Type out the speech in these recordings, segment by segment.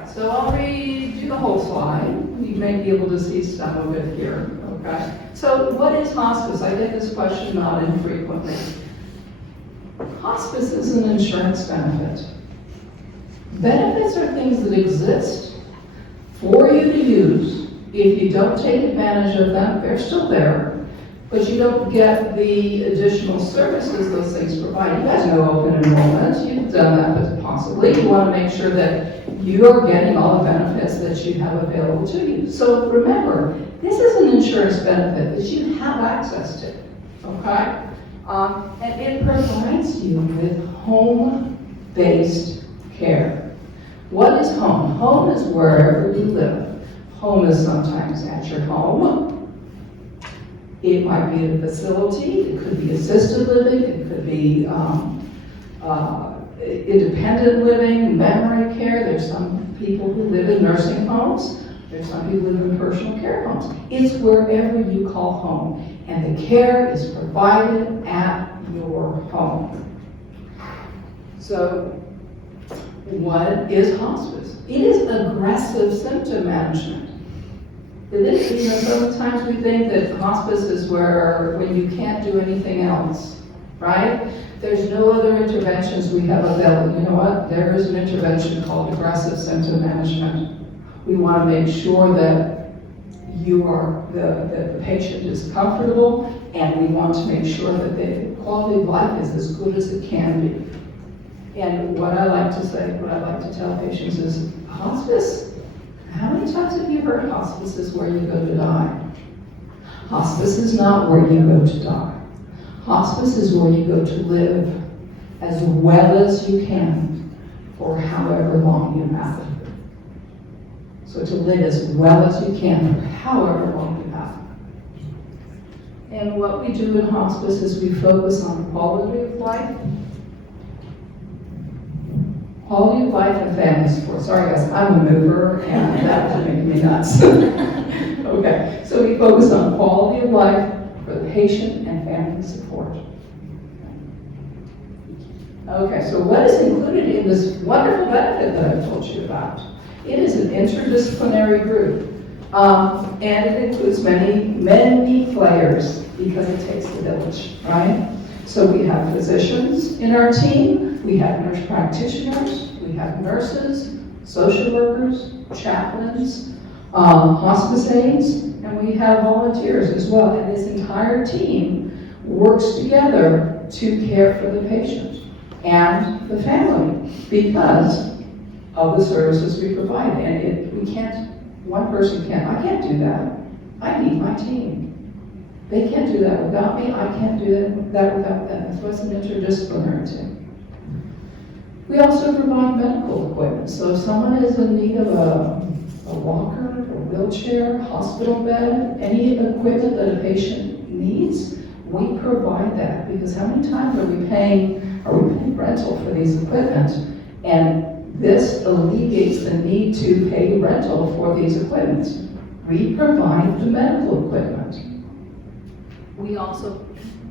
right, so I'll read you the whole slide. You may be able to see some of it here, okay? So what is hospice? I get this question not infrequently. Hospice is an insurance benefit. Benefits are things that exist for you to use. If you don't take advantage of them, they're still there, but you don't get the additional services those things provide. You guys know open enrollment, you've done that, but possibly you want to make sure that you are getting all the benefits that you have available to you. So remember, this is an insurance benefit that you have access to, okay? And it provides you with home-based care. What is home? Home is wherever you live. Home is sometimes at your home. It might be at a facility. It could be assisted living. It could be independent living, memory care. There's some people who live in nursing homes. There's some people who live in personal care homes. It's wherever you call home. And the care is provided at your home. So, what is hospice? It is aggressive symptom management. It is, sometimes we think that hospice is when you can't do anything else, right? There's no other interventions we have available. You know what? There is an intervention called aggressive symptom management. We want to make sure that that the patient is comfortable, and we want to make sure that the quality of life is as good as it can be. And what I like to tell patients is, hospice, how many times have you heard hospice is where you go to die? Hospice is not where you go to die. Hospice is where you go to live as well as you can for however long you have. So to live as well as you can for however long you have. And what we do in hospice is we focus on quality of life. Quality of life and family support. Sorry guys, I'm a mover and that would make me nuts. Okay, so we focus on quality of life for the patient and family support. Okay, so what is included in this wonderful benefit that I told you about? It is an interdisciplinary group, and it includes many players because it takes the village, right? So we have physicians in our team, we have nurse practitioners, we have nurses, social workers, chaplains, hospice aides, and we have volunteers as well. And this entire team works together to care for the patient and the family because of the services we provide. And one person can't, I can't do that. I need my team. They can't do that without me. I can't do that without them. That's what's an interdisciplinary team. We also provide medical equipment. So if someone is in need of a walker, a wheelchair, hospital bed, any equipment that a patient needs, we provide that. Because how many times are we paying rental for these equipment? And this alleviates the need to pay rental for these equipment. We provide the medical equipment. We also,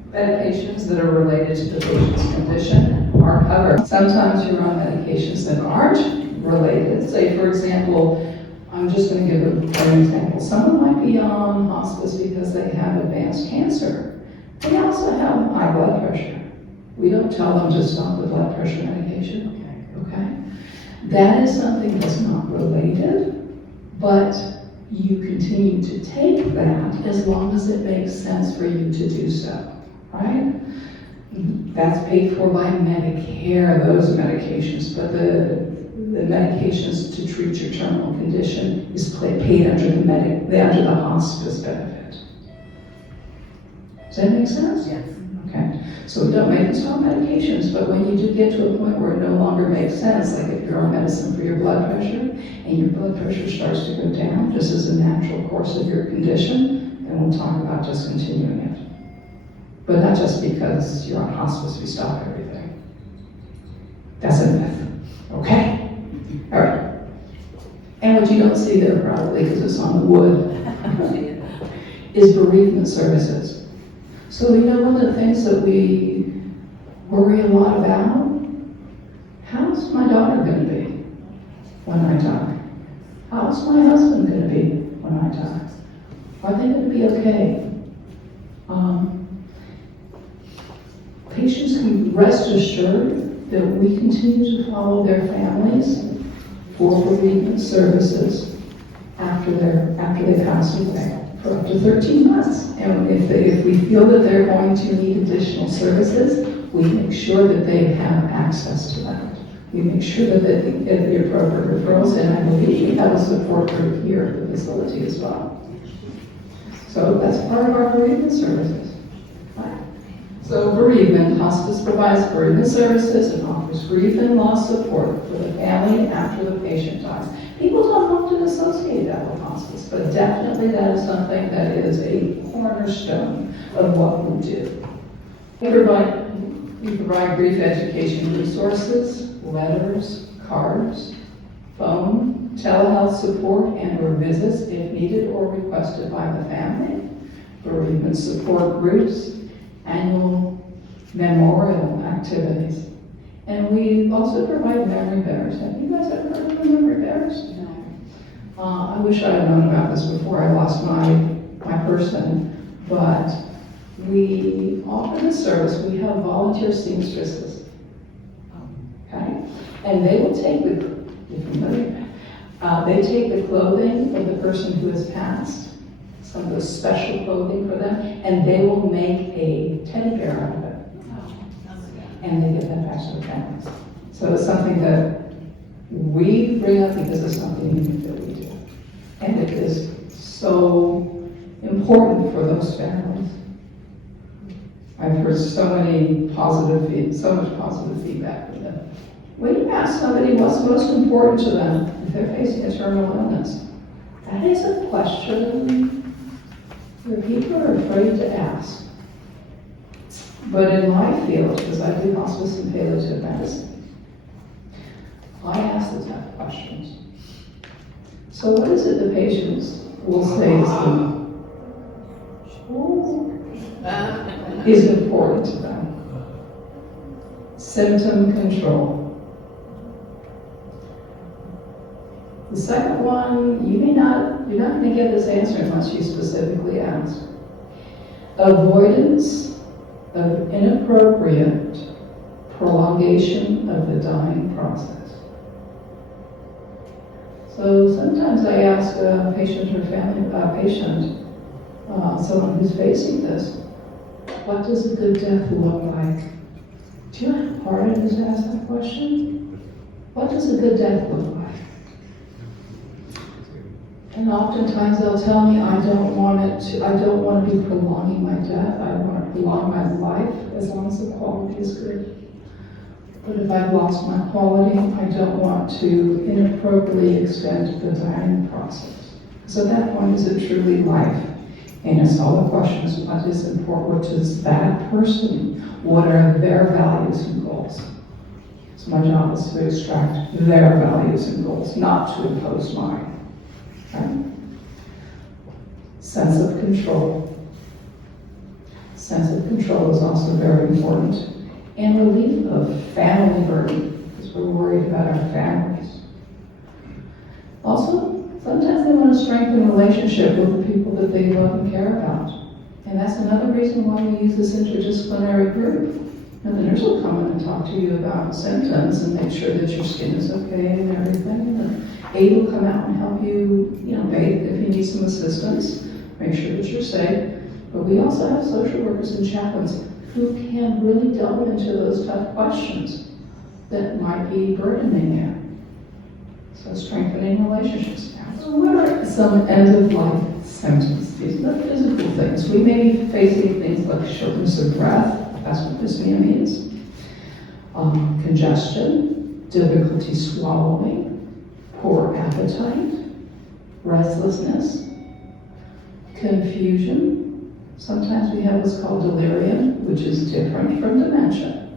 medications that are related to the patient's condition are covered. Sometimes you're on medications that aren't related. Say, for example, I'm just going to give an example. Someone might be on hospice because they have advanced cancer. They also have high blood pressure. We don't tell them to stop the blood pressure medication, okay? That is something that's not related, but you continue to take that as long as it makes sense for you to do so, right? That's paid for by Medicare, those medications, but the medications to treat your terminal condition is paid under the hospice benefit. Does that make sense? Yes. Okay. So we don't make them stop medications, but when you do get to a point where it no longer makes sense, like if you're on medicine for your blood pressure, and your blood pressure starts to go down, just as a natural course of your condition, then we'll talk about discontinuing it. But not just because you're on hospice, we stop everything. That's a myth, okay? All right. And what you don't see there probably, because it's on the wood, is bereavement services. So you know one of the things that we worry a lot about? How's my daughter going to be when I die? How's my husband going to be when I die? Are they going to be okay? Patients can rest assured that we continue to follow their families for bereavement services after they pass away for up to 13 months. And if we feel that they're going to need additional services, we make sure that they have access to that. We make sure that they get the appropriate referrals, and I believe we have a support group here at the facility as well. So that's part of our bereavement services. So bereavement, hospice provides bereavement services and offers grief and loss support for the family after the patient dies. People don't often associate that with hospice, but definitely that is something that is a cornerstone of what we do. We provide grief education resources, letters, cards, phone, telehealth support, and/or visits if needed or requested by the family, bereavement support groups, annual memorial activities. And we also provide memory bears. Have you guys ever heard of memory bears? No. I wish I had known about this before I lost my person, but we offer this service. We have volunteer seamstresses, okay? And they will take they take the clothing of the person who has passed, some of the special clothing for them, and they will make a teddy bear out of it. And they give that back to the families. So it's something that we bring up because it's something unique that we do. And it is so important for those families. I've heard so much positive feedback from them. When you ask somebody what's most important to them if they're facing a terminal illness, that is a question that people are afraid to ask. But in my field, because I do hospice and palliative medicine, I ask the tough questions. So what is it the patients will say is important to them? Symptom control. The second one, you're not going to get this answer unless you specifically ask. Avoidance of inappropriate prolongation of the dying process. So sometimes I ask a patient or someone who's facing this, what does a good death look like? Do you know how hard it is to ask that question? What does a good death look like? And oftentimes they'll tell me, I don't want to be prolonging my death. I want to prolong my life as long as the quality is good. But if I've lost my quality, I don't want to inappropriately extend the dying process. So at that point, is it truly life? And it's all the questions, what is important, what is that person? What are their values and goals? So my job is to extract their values and goals, not to impose mine. Okay? Sense of control. Sense of control is also very important. And relief of family burden, because we're worried about our families. Also, sometimes they want to strengthen relationship with the people that they love and care about. And that's another reason why we use this interdisciplinary group. And the nurse will come in and talk to you about symptoms and make sure that your skin is okay and everything. And the aide will come out and help you, bathe if you need some assistance, make sure that you're safe. But we also have social workers and chaplains who can really delve into those tough questions that might be burdening you. So strengthening relationships. So what are some end-of-life symptoms? These are the physical things. We may be facing things like shortness of breath. That's what dyspnea means. Congestion, difficulty swallowing, poor appetite, restlessness, confusion. Sometimes we have what's called delirium, which is different from dementia.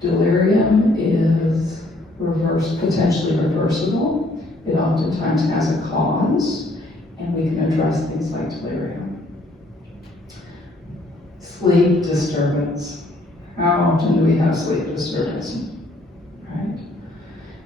Delirium is potentially reversible. It oftentimes has a cause, and we can address things like delirium. Sleep disturbance. How often do we have sleep disturbance? Right?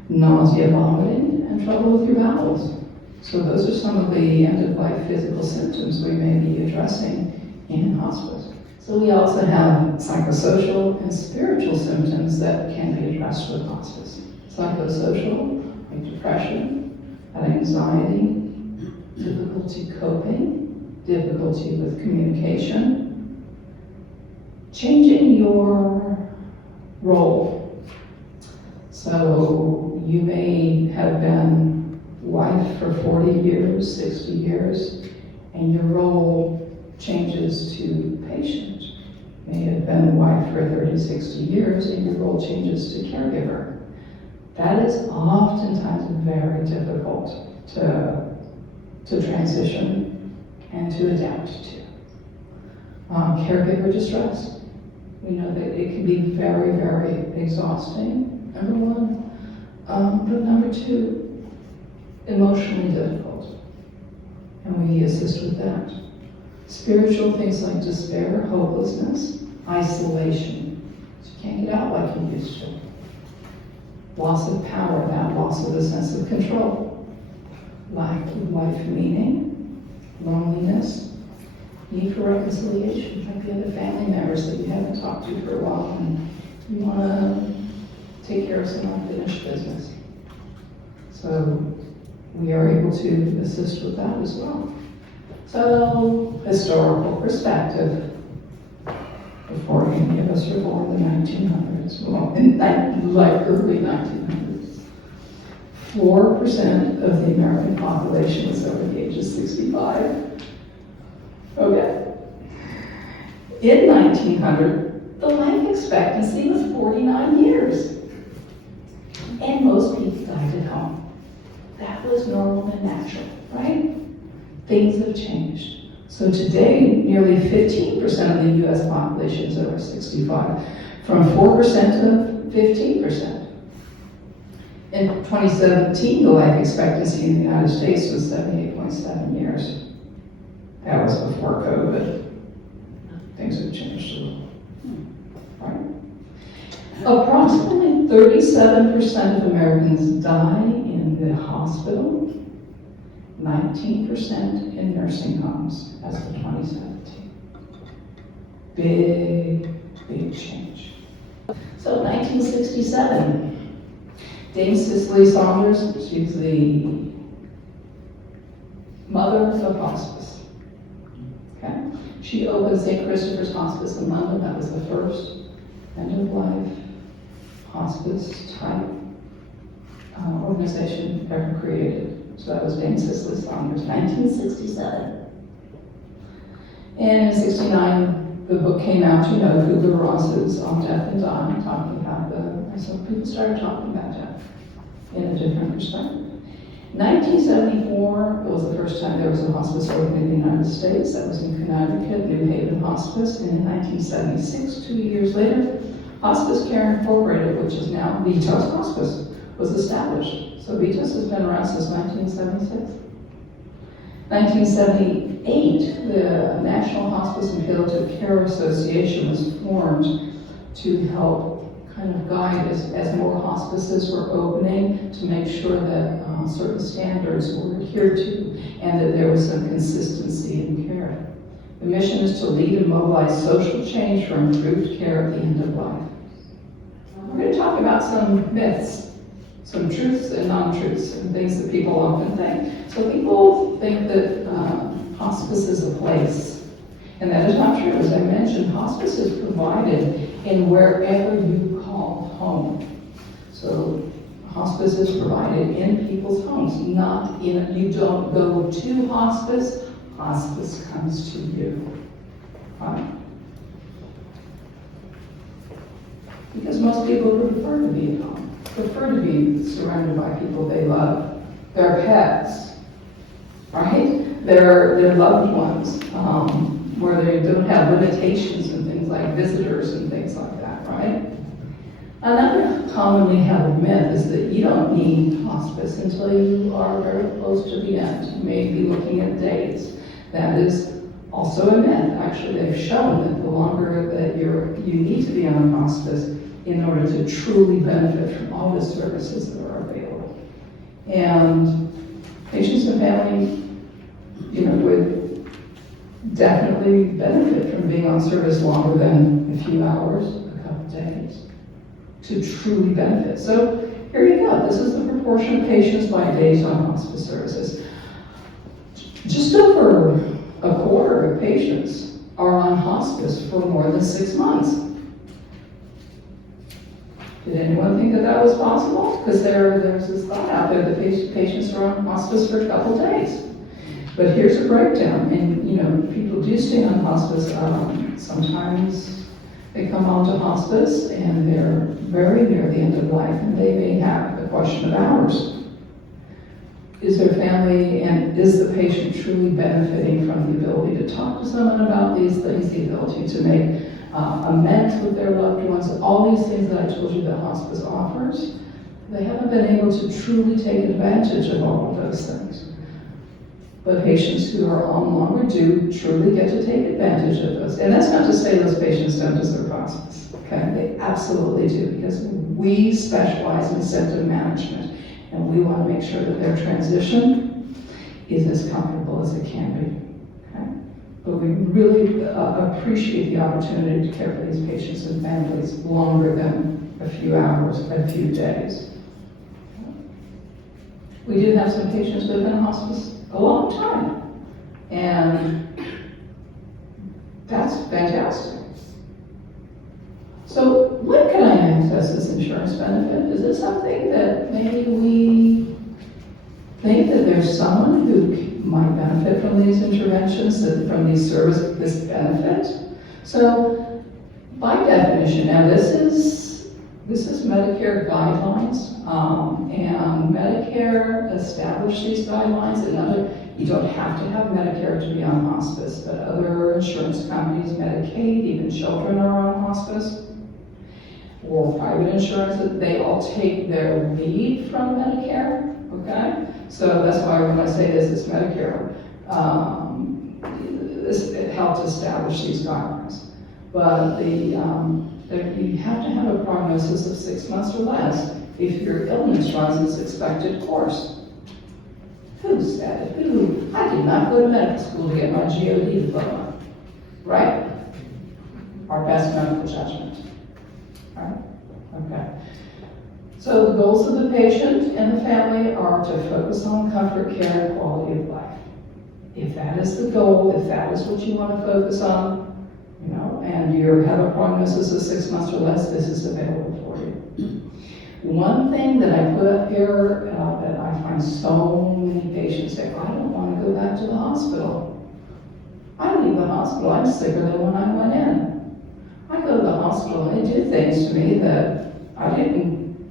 Nausea, vomiting, and trouble with your bowels. So those are some of the end-of-life physical symptoms we may be addressing in hospice. So we also have psychosocial and spiritual symptoms that can be addressed with hospice. Psychosocial, like depression, anxiety, difficulty coping, difficulty with communication, changing your role. So you may have been wife for 40 years, 60 years, and your role changes to patient. You may have been wife for 30, 60 years, and your role changes to caregiver. That is oftentimes very difficult to transition and to adapt to. Caregiver distress. We know that it can be very, very exhausting, number one. But number two, emotionally difficult. And we assist with that. Spiritual things like despair, hopelessness, isolation. So you can't get out like you used to. Loss of power, that loss of the sense of control. Lack of life meaning, loneliness, need for reconciliation. Like the other family members that you haven't talked to for a while and you want to take care of some unfinished business. So we are able to assist with that as well. So, historical perspective. Before any of us were born in the 1900s, well, in like early 1900s, 4% of the American population was over the age of 65. Okay. In 1900, the life expectancy was 49 years. And most people died at home. That was normal and natural, right? Things have changed. So today, nearly 15% of the US population is over 65, from 4% to 15%. In 2017, the life expectancy in the United States was 78.7 years. That was before COVID. Things have changed a little, right? Approximately 37% of Americans die in the hospital, 19% in nursing homes as of 2017. Big change. So 1967, Dame Cicely Saunders, she's the mother of hospice. Okay? She opened St. Christopher's Hospice in London. That was the first end-of-life hospice type organization ever created. So that was Dame Cicely Saunders, 1967. And in 69, the book came out, you know, Kubler-Ross's On Death and Dying, talking about so people started talking about death in a different perspective. 1974 was the first time there was a hospice open in the United States. That was in Connecticut, New Haven Hospice. And in 1976, 2 years later, Hospice Care Incorporated, which is now Vitas Hospice, was established. So Vitas has been around since 1976. 1978, the National Hospice and Palliative Care Association was formed to help kind of guide as more hospices were opening to make sure that certain standards were adhered to and that there was some consistency in care. The mission is to lead and mobilize social change for improved care at the end of life. We're going to talk about some myths, some truths and non-truths, and things that people often think. So people think that hospice is a place, and that is not true. As I mentioned, hospice is provided in wherever you call home. So hospice is provided in people's homes, not in, you don't go to hospice, hospice comes to you. Right? Because most people prefer to be at home, prefer to be surrounded by people they love, their pets, right? Their loved ones, where they don't have limitations and things like visitors and things like that, right? Another commonly held myth is that you don't need hospice until you are very close to the end. You may be looking at dates. That is also a myth. Actually, they've shown that the longer that you need to be on hospice in order to truly benefit from all the services that are available. And patients and family, would definitely benefit from being on service longer than a few hours, a couple days, to truly benefit. So here you go. This is the proportion of patients by days on hospice services. Just over a quarter of patients are on hospice for more than 6 months. Did anyone think that that was possible? Because there's this thought out there that patients are on hospice for a couple days. But here's a breakdown, and people do stay on hospice. Sometimes they come onto hospice and they're very near the end of life, and they may have a question of hours. Is their family and is the patient truly benefiting from the ability to talk to someone about these things, the ability to make amends with their loved ones, all these things that I told you that hospice offers? They haven't been able to truly take advantage of all of those things. But patients who are on longer do truly get to take advantage of those. And that's not to say those patients don't deserve hospice, okay? They absolutely do, because we specialize in symptom management, and we want to make sure that their transition is as comfortable as it can be, okay? But we really appreciate the opportunity to care for these patients and families longer than a few hours, a few days. We do have some patients who have been in hospice a long time, and that's fantastic. So when can I access this insurance benefit? Is it something that maybe we think that there's someone who might benefit from these interventions, from these services, this benefit? So by definition, now this is Medicare guidelines, and Medicare established these guidelines. You don't have to have Medicare to be on hospice, but other insurance companies, Medicaid, even children are on hospice, or private insurance, they all take their lead from Medicare, okay? So that's why when I say this, it's Medicare. It helped establish these guidelines. But you have to have a prognosis of 6 months or less if your illness runs its expected course. Who said it? Who? I did not go to medical school to get my GOD diploma, right? Our best medical judgment, right? Okay. So the goals of the patient and the family are to focus on comfort, care, and quality of life. If that is the goal, if that is what you want to focus on, and you have a prognosis of 6 months or less, this is available for you. One thing that I put up here that I find so many patients say, I don't want to go back to the hospital. I leave the hospital, I'm sicker than when I went in. I go to the hospital and they do things to me that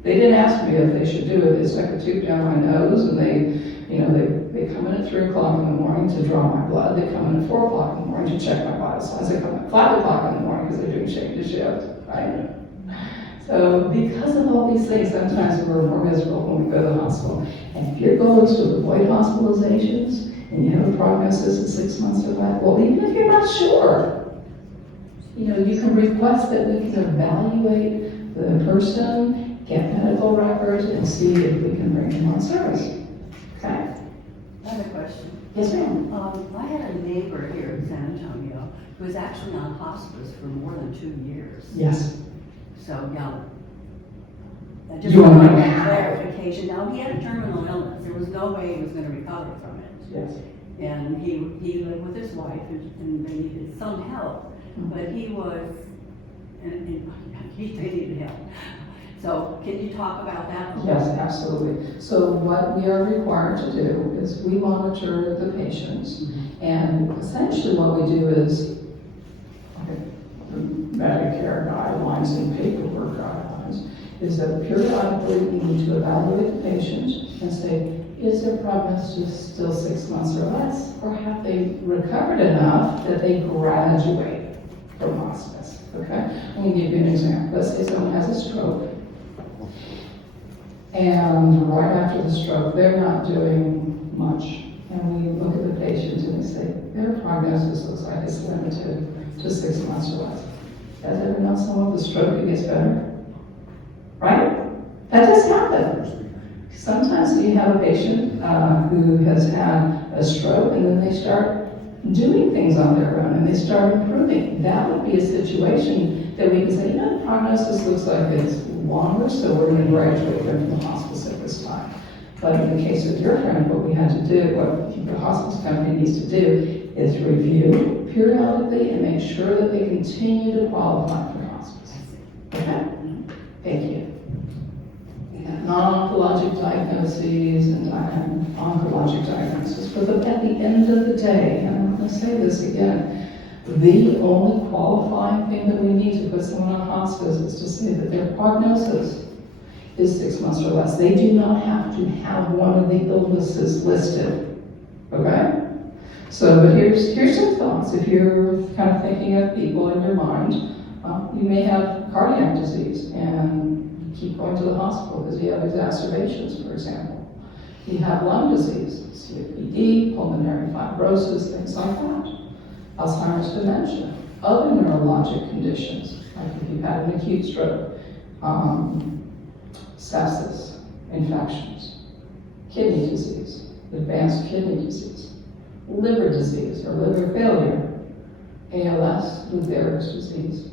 they didn't ask me if they should do it. They stuck a tube down my nose, and they come in at 3 o'clock in the morning to draw my blood. They come in at 4 o'clock in the morning to check my vital signs. They come in at 5 o'clock in the morning because they're doing shift to shift, right? So because of all these things, sometimes we're more miserable when we go to the hospital. And if your goal is to avoid hospitalizations, and you have a prognosis of 6 months or less, well, even if you're not sure, you can request that we can evaluate the person, get medical records, and see if we can bring them on service. Okay? I have a question. Yes, ma'am. I had a neighbor here in San Antonio who was actually on hospice for more than 2 years. Yes. So, yeah. I just You wanted want to to get clarification. Now, he had a terminal illness. There was no way he was going to recover from it. Yes. And he lived with his wife, and they needed some help. But he was, and they needed help. So can you talk about that? Yes, absolutely. So what we are required to do is we monitor the patients, and essentially what we do is the Medicare guidelines and paperwork guidelines is that periodically we need to evaluate the patient and say, is their prognosis still 6 months or less, or have they recovered enough that they graduate from hospice? Okay, let me give you an example. Let's say someone has a stroke, and right after the stroke, they're not doing much. And we look at the patient and we say, their prognosis looks like it's limited to 6 months or less. Has ever known someone with a stroke who gets better? Right? That does happen. Sometimes you have a patient who has had a stroke and then they start doing things on their own and they start improving. That would be a situation that we can say, the prognosis looks like it's longer, so we're going to graduate them from the hospice at this time. But in the case of your friend, what we had to do, what the hospice company needs to do, is review periodically and make sure that they continue to qualify for hospice. Okay? Thank you. Non-oncologic diagnoses and oncologic diagnoses. But at the end of the day, and I'm going to say this again, the only qualifying thing that we need to put someone on hospice is to say that their prognosis is 6 months or less. They do not have to have one of the illnesses listed. Okay? So, but here's some thoughts. If you're kind of thinking of people in your mind, you may have cardiac disease and keep going to the hospital because you have exacerbations, for example. You have lung disease, COPD, pulmonary fibrosis, things like that. Alzheimer's dementia, other neurologic conditions, like if you've had an acute stroke, sepsis, infections, kidney disease, advanced kidney disease, liver disease or liver failure, ALS, Lou Gehrig's disease,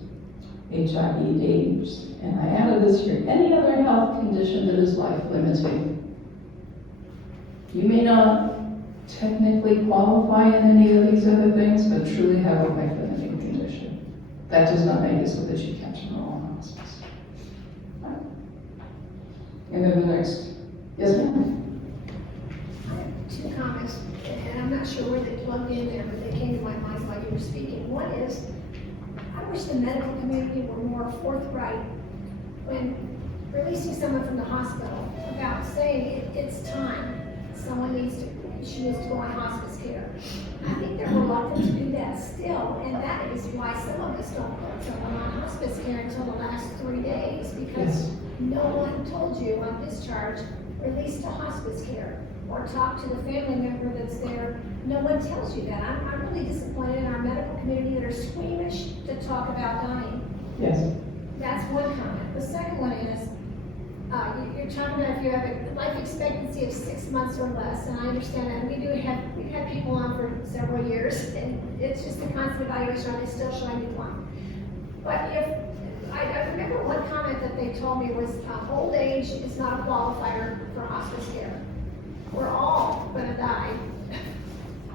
HIV, AIDS, and I added this here, any other health condition that is life-limiting. You may not technically qualify in any of these other things, but truly have a life-limiting condition. That does not make it so that you can't enroll in hospice. Right. And then the next, yes ma'am? I have two comments, and I'm not sure where they plugged in there, but they came to my mind while you were speaking. One is, I wish the medical community were more forthright when releasing someone from the hospital about saying it's time. She needs to go on hospice care. I think they're reluctant to do that still, and that is why some of us don't put someone on hospice care until the last 3 days, because no one told you on discharge, release to hospice care, or talk to the family member that's there. No one tells you that. I'm really disappointed in our medical community that are squeamish to talk about dying. Yes. That's one comment. The second one is, you're talking about if you have a life expectancy of 6 months or less, and I understand that. We've had people on for several years, and it's just a constant evaluation, are they still showing decline? But if, I remember one comment that they told me was, old age is not a qualifier for hospice care. We're all gonna die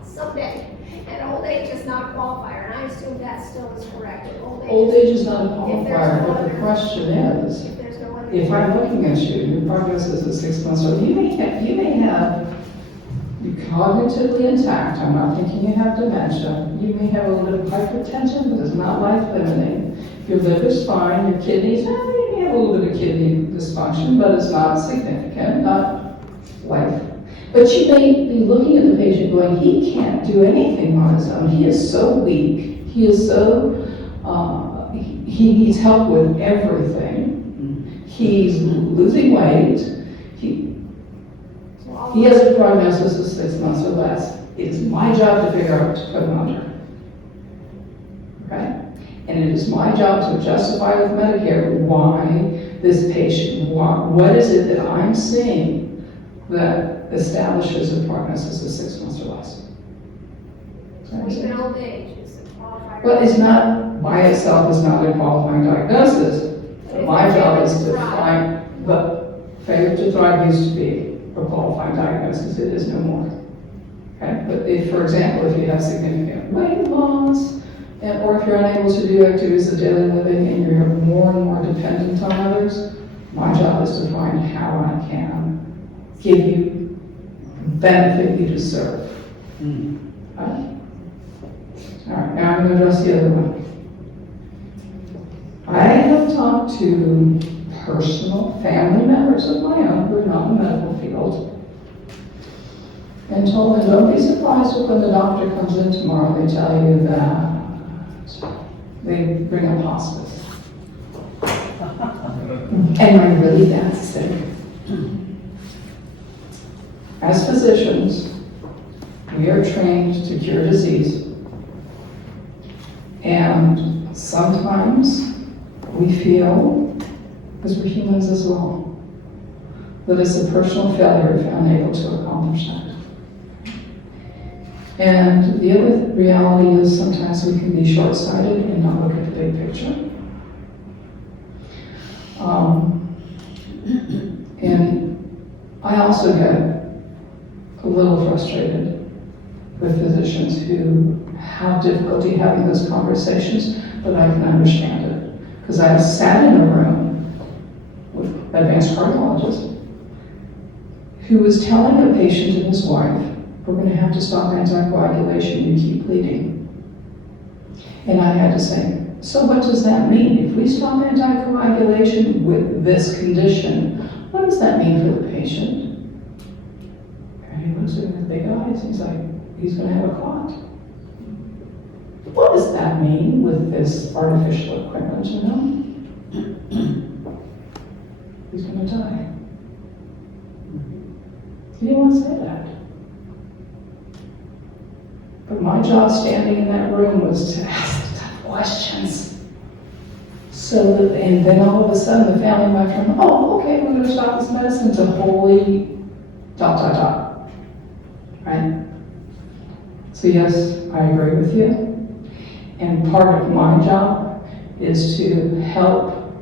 someday, and old age is not a qualifier, and I assume that still is correct. Old age is not a qualifier, but the question is, if I'm looking at you, your prognosis is 6 months old, you may have, you're cognitively intact, I'm not thinking you have dementia, you may have a little bit of hypertension, but it's not life-limiting. Your liver's fine, your kidneys, you may have a little bit of kidney dysfunction, but it's not significant, not life. But you may be looking at the patient going, he can't do anything on his own, he is so weak, he is so, he needs help with everything. He's losing weight. He has a prognosis of 6 months or less. It is my job to figure out what to put him under. Okay? And it is my job to justify with Medicare why this patient, what is it that I'm seeing that establishes a prognosis of 6 months or less. Even old age is a qualifier. Well, it's not, by itself is not a qualifying diagnosis. My job is to find, but failure to thrive used to be a qualifying diagnosis, it is no more. Okay, but if, for example, if you have significant weight loss, or if you're unable to do activities of daily living and you're more and more dependent on others, my job is to find how I can give you benefit you deserve. Okay? All right, now I'm going to address the other one. I have talked to personal family members of my own who are not in the medical field and told them, don't be surprised if when the doctor comes in tomorrow they tell you that they bring up hospice. And I'm really that sick. As physicians, we are trained to cure disease. And sometimes we feel, because we're humans as well, that it's a personal failure if you're unable to accomplish that. And the other reality is sometimes we can be short-sighted and not look at the big picture. And I also get a little frustrated with physicians who have difficulty having those conversations, but I can understand it. Because I sat in a room with an advanced cardiologist who was telling a patient and his wife, we're going to have to stop anticoagulation, you keep bleeding. And I had to say, so what does that mean? If we stop anticoagulation with this condition, what does that mean for the patient? And he looks at me with big eyes, he's like, he's going to have a clot. What does that mean with this artificial equipment, you know? He's going to die. He didn't want to say that. But my job standing in that room was to ask the tough questions. So that, and then all of a sudden the family might come, oh, okay, we're going to stop this medicine to holy ... Right? So yes, I agree with you. And part of my job is to help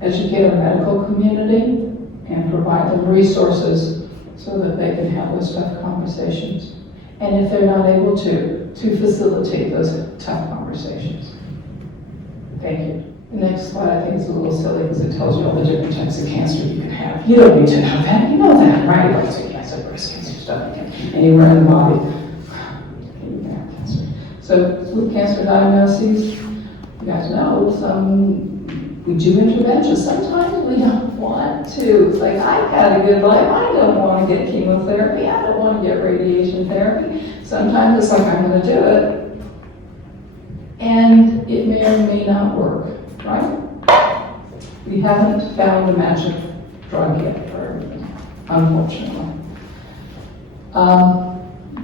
educate our medical community and provide them resources so that they can have those tough conversations. And if they're not able to facilitate those tough conversations. Thank you. The next slide I think is a little silly because it tells you all the different types of cancer you can have. You don't need to know that. You know that, right? Breast cancer, stomach cancer, anywhere in the body. So with cancer diagnoses, you guys know we do interventions. Sometimes we don't want to. It's like, I've had a good life. I don't want to get chemotherapy. I don't want to get radiation therapy. Sometimes it's like, I'm going to do it. And it may or may not work, right? We haven't found a magic drug yet for everything, unfortunately.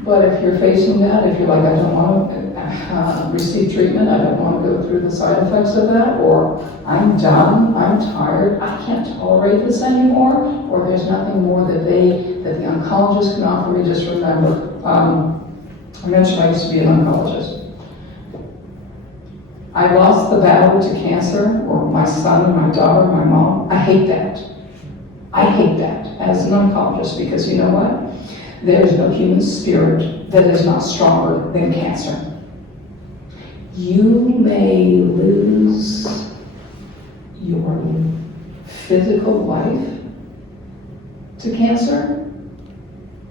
But if you're facing that, if you're like, I don't want to receive treatment, I don't want to go through the side effects of that, or I'm done, I'm tired, I can't tolerate this anymore, or there's nothing more that the oncologist can offer me, just remember, I mentioned I used to be an oncologist. I lost the battle to cancer, or my son, my daughter, my mom. I hate that. I hate that as an oncologist, because you know what? There is no human spirit that is not stronger than cancer. You may lose your physical life to cancer,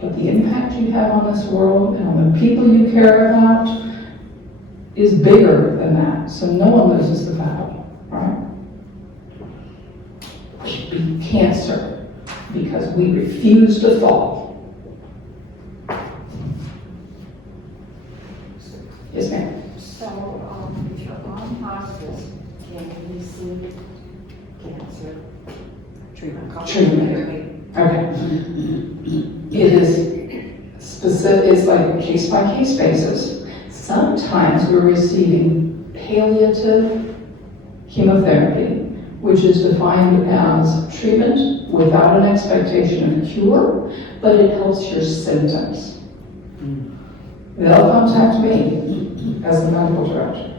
but the impact you have on this world and on the people you care about is bigger than that. So no one loses the battle, right? We beat cancer because we refuse to fall. Yes, ma'am. So, if you're on hospice, can you receive cancer treatment? Okay. It is specific, it's like a case-by-case basis. Sometimes we're receiving palliative chemotherapy, which is defined as treatment without an expectation of cure, but it helps your symptoms. They'll contact me as the medical director,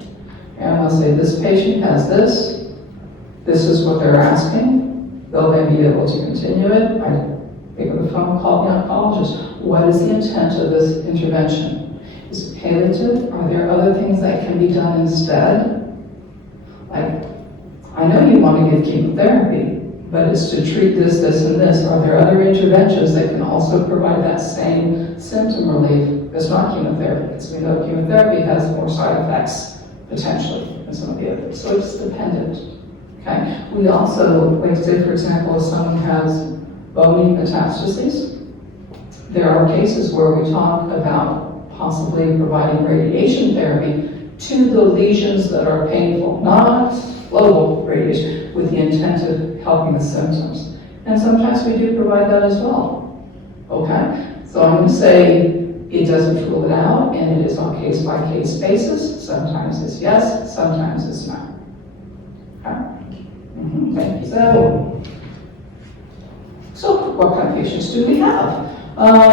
and they'll say, this patient has this is what they're asking. They'll then be able to continue it. I pick up the phone, call the oncologist. What is the intent of this intervention? Is it palliative? Are there other things that can be done instead? Like, I know you want to give chemotherapy, but it's to treat this, and this. Are there other interventions that can also provide that same symptom relief? It's not chemotherapy, because we know chemotherapy has more side effects, potentially, than some of the others. So it's dependent. Okay. We also, like say for example, if someone has bony metastases, there are cases where we talk about possibly providing radiation therapy to the lesions that are painful, not local radiation, with the intent of helping the symptoms. And sometimes we do provide that as well. Okay? So I'm going to say it doesn't rule it out, and it is on case-by-case basis. Sometimes it's yes, sometimes it's no. Okay? Thank you. So what kind of patients do we have?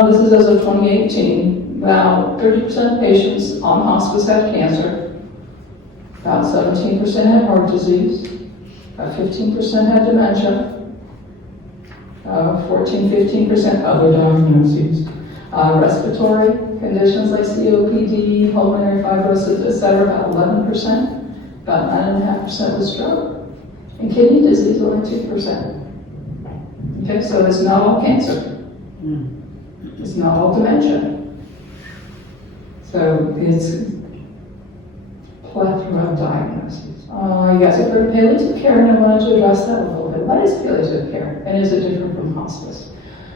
This is as of 2018. About 30% of patients on hospice had cancer. About 17% had heart disease. About 15% had dementia. 15% other diagnoses. Respiratory conditions like COPD, pulmonary fibrosis, etc., about 11%. About 9.5% was stroke. And kidney disease, only 2%. Okay, so it's not all cancer. It's not all dementia. So it's plethora of diagnoses. You guys have heard of palliative care, and I wanted to address that a little bit. What is palliative care, and is it different from hospice?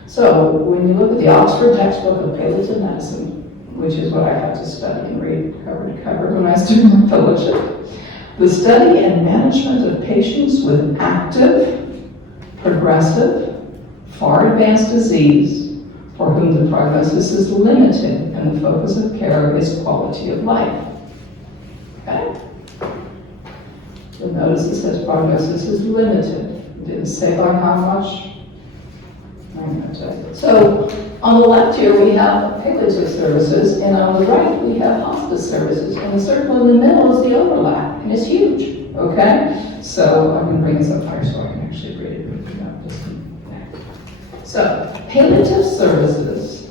So when you look at the Oxford textbook of palliative medicine, which is what I had to study and read cover to cover when I was doing my fellowship, the study and management of patients with active, progressive, far advanced disease for whom the prognosis is limited and the focus of care is quality of life. Okay? You'll notice it says prognosis is limited. It didn't say by how much. I'm going to tell you. So on the left here we have palliative services, and on the right we have hospice services. And the circle in the middle is the overlap, and it's huge. Okay? So I'm going to bring this up higher so I can actually read it. So palliative services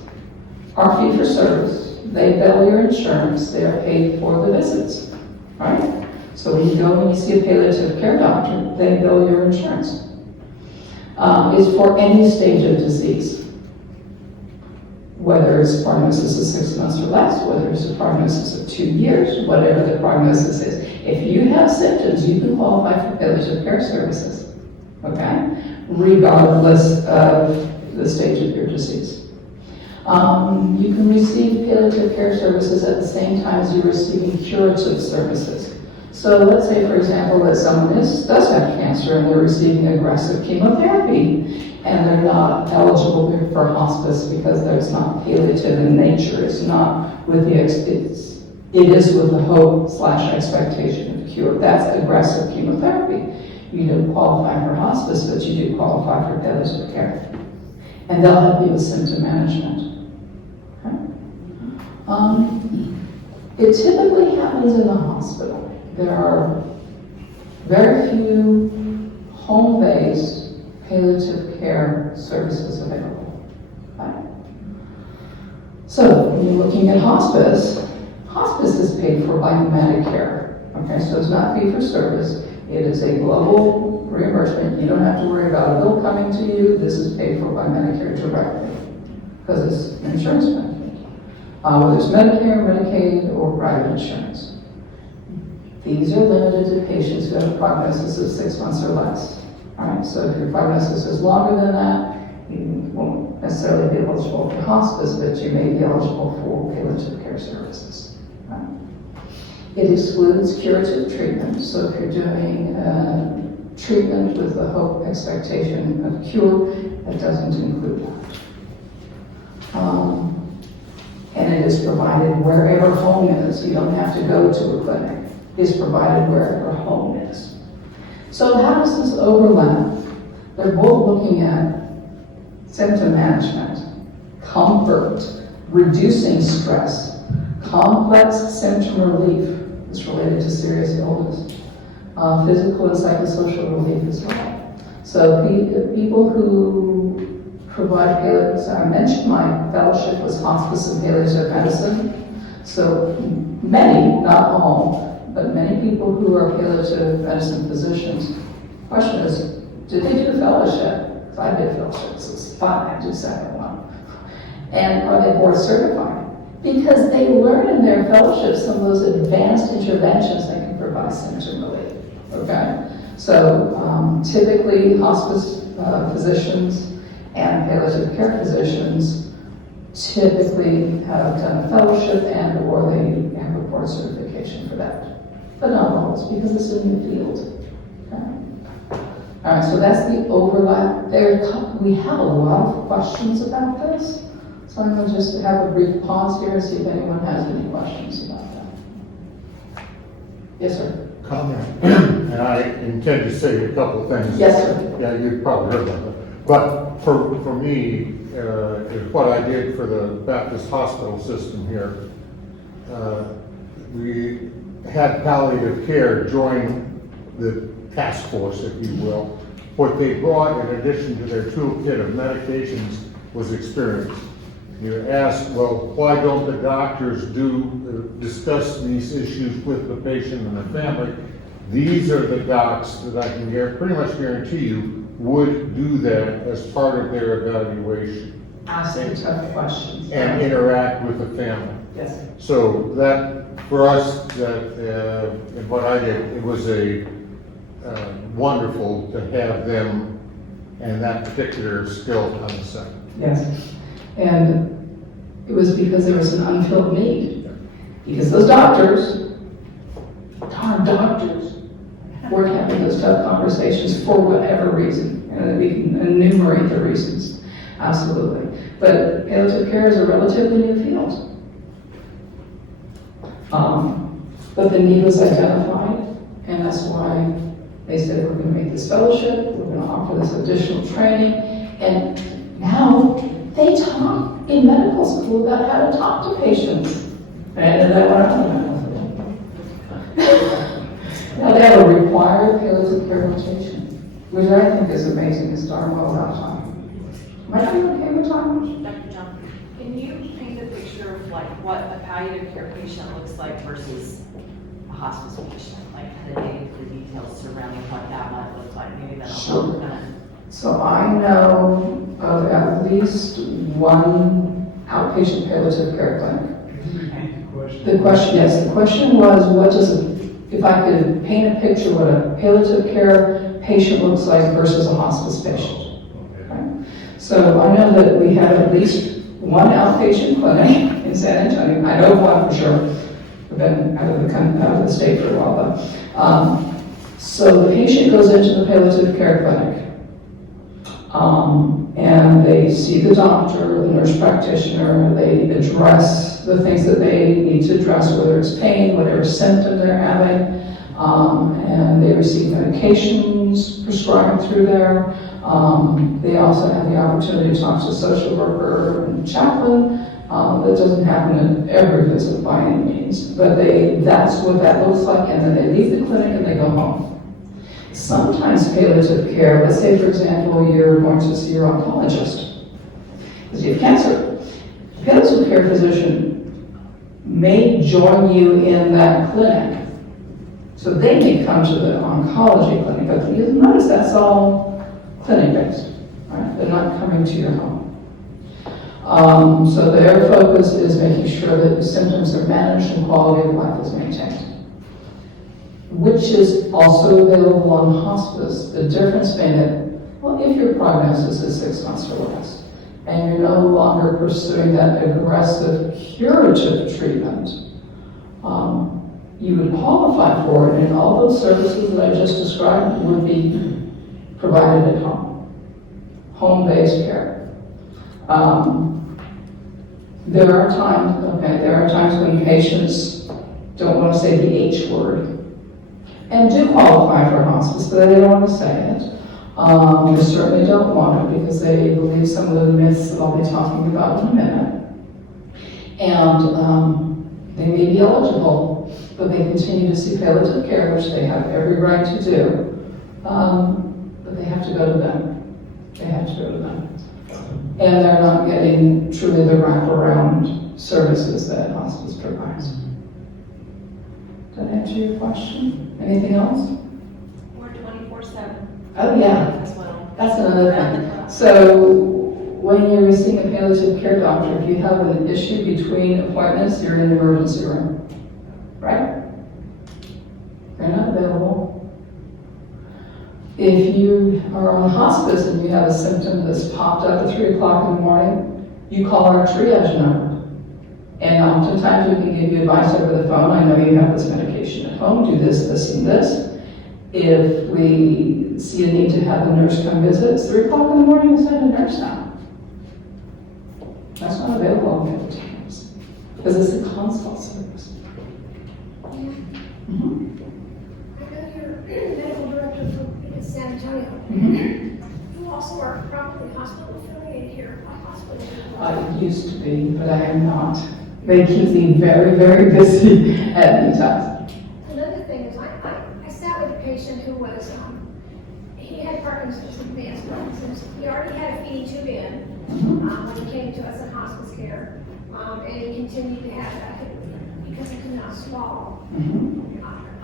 are fee for service. They bill your insurance. They are paid for the visits. Right? So when you go and you see a palliative care doctor, they bill your insurance. Is for any stage of disease. Whether it's a prognosis of 6 months or less, whether it's a prognosis of 2 years, whatever the prognosis is. If you have symptoms, you can qualify for palliative care services. Okay? Regardless of the stage of your disease. You can receive palliative care services at the same time as you're receiving curative services. So let's say, for example, that someone does have cancer and they're receiving aggressive chemotherapy and they're not eligible for hospice because there's not palliative in nature. It's not with the, it is with the hope/expectation of cure. That's aggressive chemotherapy. You don't qualify for hospice, but you do qualify for palliative care. And they'll help you with symptom management. Okay? It typically happens in the hospital. There are very few home-based palliative care services available. Okay? So when you're looking at hospice, hospice is paid for by Medicare. Okay, so it's not fee for service. It is a global reimbursement. You don't have to worry about a bill coming to you. This is paid for by Medicare directly because it's an insurance benefit. Whether it's Medicare, Medicaid, or private insurance. These are limited to patients who have a prognosis of 6 months or less. All right, so if your prognosis is longer than that, you won't necessarily be eligible for hospice, but you may be eligible for palliative care services. Right? It excludes curative treatment, so if you're doing treatment with the hope, expectation of cure, that doesn't include that. And it is provided wherever home is. You don't have to go to a clinic. It's provided wherever home is. So how does this overlap? They're both looking at symptom management, comfort, reducing stress, complex symptom relief. It's related to serious illness. Physical and psychosocial relief as well. So people who provide palliative, so I mentioned my fellowship was hospice and palliative medicine. So many, not all, but many people who are palliative medicine physicians, the question is, did they do fellowship? Because I did fellowship, so it's fine, I do second one. And are they board certified? Because they learn in their fellowship some of those advanced interventions that can provide symptom relief. Okay? So typically hospice physicians and palliative care physicians typically have done a fellowship and or they have a board certification for that. But not always, because it's in the field. Okay? All right, so that's the overlap. We have a lot of questions about this, so I'm going to just have a brief pause here and see if anyone has any questions about that. Yes, sir. Comment. And I intend to say a couple of things. Yes, sir. Yeah, you've probably heard them. But for me, is what I did for the Baptist hospital system here. We had palliative care join the task force, if you will. What they brought in addition to their toolkit of medications was experience. You ask, well, why don't the doctors discuss these issues with the patient and the family? These are the docs that I can pretty much guarantee you would do that as part of their evaluation Ask the tough questions. and interact with the family. Yes. So that, for us, that, in what I did, it was a wonderful to have them and that particular skill on the site. Yes. And it was because there was an unfilled need. Because those doctors, darn doctors, weren't having those tough conversations for whatever reason. And we can enumerate the reasons. Absolutely. But palliative care is a relatively new field. But the need was identified, and that's why they said, we're going to make this fellowship, we're going to offer this additional training, and now they talk in medical school about how to talk to patients. And that went on in medical school. Now they have a required palliative care rotation, which I think is amazing. It's darn well about time. Am I doing okay with time? Dr. John, can you paint a picture of like what a palliative care patient looks like versus a hospice patient? Like kind of getting the details surrounding what that might look like, maybe that'll help kind of. So I know of at least one outpatient palliative care clinic. The question was, what does if I could paint a picture what a palliative care patient looks like versus a hospice patient. Okay. So I know that we have at least one outpatient clinic in San Antonio. I know of one for sure. I've been out of the state for a while though. So the patient goes into the palliative care clinic. And they see the doctor, the nurse practitioner, they address the things that they need to address, whether it's pain, whatever symptom they're having, and they receive medications prescribed through there. They also have the opportunity to talk to a social worker and chaplain. That doesn't happen in every visit by any means, but that's what that looks like, and then they leave the clinic and they go home. Sometimes palliative care, let's say for example, you're going to see your oncologist because you have cancer. Palliative care physician may join you in that clinic. So they may come to the oncology clinic, but you notice that's all clinic-based, right? They're not coming to your home. So their focus is making sure that the symptoms are managed and quality of life is maintained, which is also available on hospice. The difference being that, well, if your prognosis is 6 months or less, and you're no longer pursuing that aggressive curative treatment, you would qualify for it, and all those services that I just described would be provided at home, home-based care. There are times when patients don't want to say the H word, and do qualify for hospice, but they don't want to say it. They certainly don't want it because they believe some of the myths that I'll be talking about in a minute. And they may be eligible, but they continue to see palliative care, which they have every right to do. But they have to go to them. They have to go to them. And they're not getting truly the wraparound services that hospice provides. Did that answer your question? Anything else? We're 24/7 Oh, yeah. as well. That's another thing. So when you're seeing a palliative care doctor, if you have an issue between appointments, you're in the emergency room, right? They're not available. If you are on hospice and you have a symptom that's popped up at 3 o'clock in the morning, you call our triage number. And oftentimes we can give you advice over the phone. I know you have this medication at home, do this, this, and this. If we see a need to have a nurse come visit, it's 3 o'clock in the morning, we'll send a nurse out. That's not available on the times because it's a consult service. Mm-hmm. I know you're medical director for San Antonio. Mm-hmm. You all also are probably hospital affiliated here, what hospital? I used to be, but I am not. They keep me very, very busy at Vitas. Another thing is, I sat with a patient who was, he had Parkinson's, advanced Parkinson's. He already had a feeding tube in, when he came to us in hospice care. And he continued to have that because he could not swallow.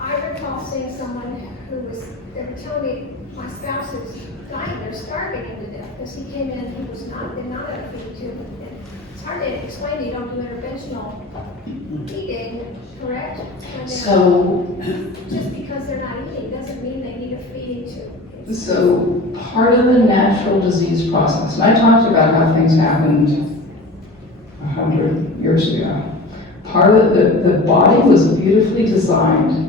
I recall seeing someone who was, they were telling me, my spouse was dying, they're starving him to death because he came in, he was not, did not have a feeding tube. And it's hard to explain, you don't do interventional feeding, correct? And So, just because they're not eating doesn't mean they need a feeding tube. so part of the natural disease process, and I talked about how things happened 100 years ago. Part of the body was beautifully designed.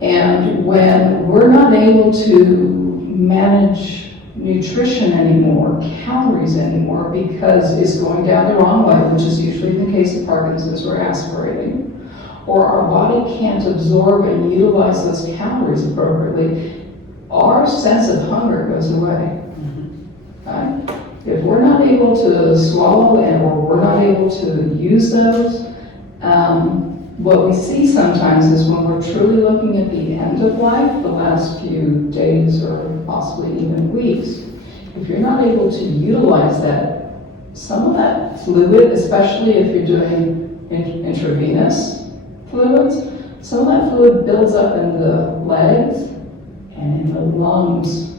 And when we're not able to manage nutrition anymore, calories anymore, because it's going down the wrong way, which is usually the case of Parkinson's, we're aspirating, or our body can't absorb and utilize those calories appropriately, our sense of hunger goes away. Right? If we're not able to swallow or we're not able to use those, what we see sometimes is when we're truly looking at the end of life, the last few days or possibly even weeks, if you're not able to utilize that, some of that fluid, especially if you're doing intravenous fluids, some of that fluid builds up in the legs and in the lungs.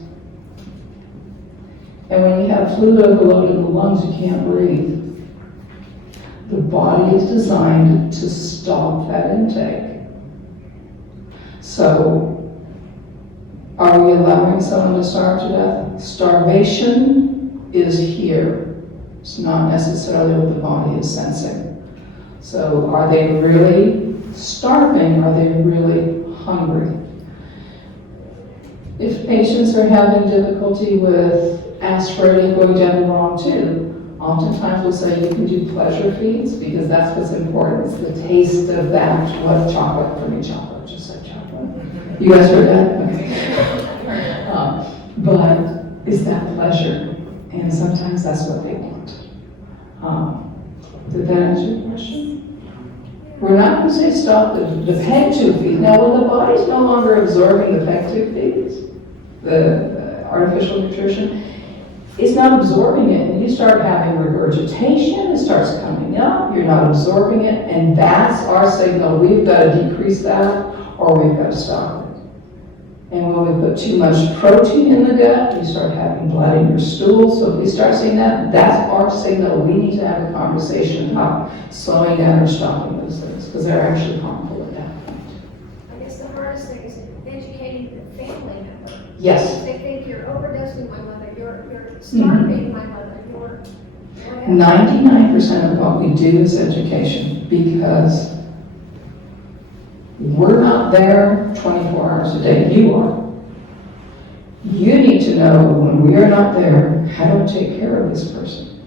And when you have fluid overload in the lungs, you can't breathe. The body is designed to stop that intake. So, are we allowing someone to starve to death? Starvation is here. It's not necessarily what the body is sensing. So, are they really starving? Are they really hungry? If patients are having difficulty with aspirating, going down the wrong tube, oftentimes we'll say you can do pleasure feeds because that's what's important. It's the taste of that. What chocolate? For me, chocolate. Just said chocolate. You guys heard that? Okay. But is that pleasure? And sometimes that's what they want. Did that answer your question? We're not going to say stop the peg tube feed. Now, when the body's no longer absorbing the peg tube feeds, the artificial nutrition, it's not absorbing it, and you start having regurgitation, it starts coming up, you're not absorbing it, and that's our signal. We've got to decrease that, or we've got to stop it. And when we put too much protein in the gut, you start having blood in your stool. So if we start seeing that, that's our signal. We need to have a conversation about slowing down or stopping those things, because they're actually harmful at that point. I guess the hardest thing is educating the family member. Yes. They think you're overdosing my mother, you're starving my mother, you're. 99% of what we do is education, because we're not there 24 hours a day. You are. You need to know when we are not there, how to take care of this person.